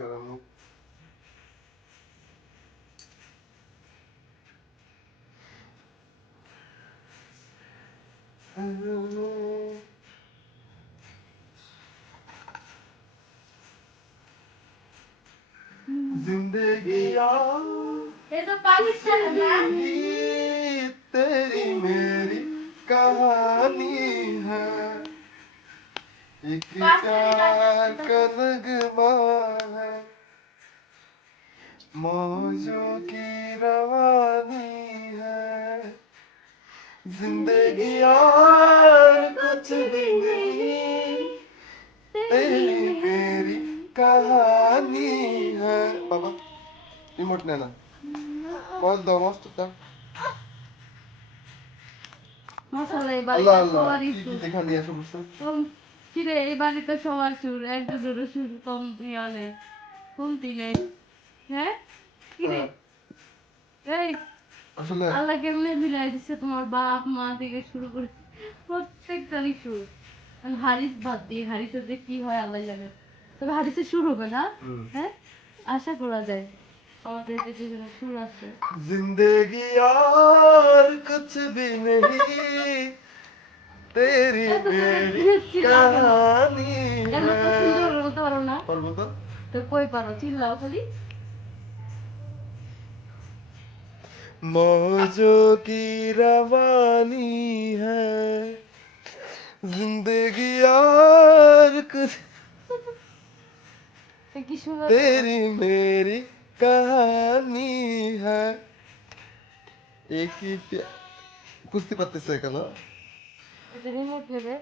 করামু जिंदगी ये तो पाकिस्तान है तेरी मेरी कहानी है एक प्यार का नगमा है मौजों की रवानी है जिंदगी और कुछ भी नहीं तेरी मेरी कहानी है बाबा रिमोट लेना बहुत दो मस्त था মশালা এই अल्लाह বাড়িতে अल्लाह সবারই की সুর दिखा दिया सब उसको কিরে এই বাড়িতে সবার সুর একজনেরও সুর কম ইয়ালে কমতি নেই হ্যাঁ কিরে এই আসলে আল্লাহ কেমনে মিলাই দিচ্ছে তোমার বাপ মা থেকে শুরু করে প্রত্যেকটারই সুর আর হারিস বাদ দিয়ে হারিসের যে কি হয় আল্লাহ জানে তবে হারিসের সুর হবে না হ্যাঁ আশা করা যায় আমাদের দেশে যেন সুর আছে जिंदगी और कुछ भी नहीं तेरी मेरी कहानी এত তো সুন্দর है বলতে পারো না और बता তো কই পারো চিল্লাও খালি मौजों की रवानी है जिंदगी और कुछ কি সুন্দর तेरी मेरी कहानी है एक ही बुঝতে পারতেছে কেন এটা রিমোট ভেবে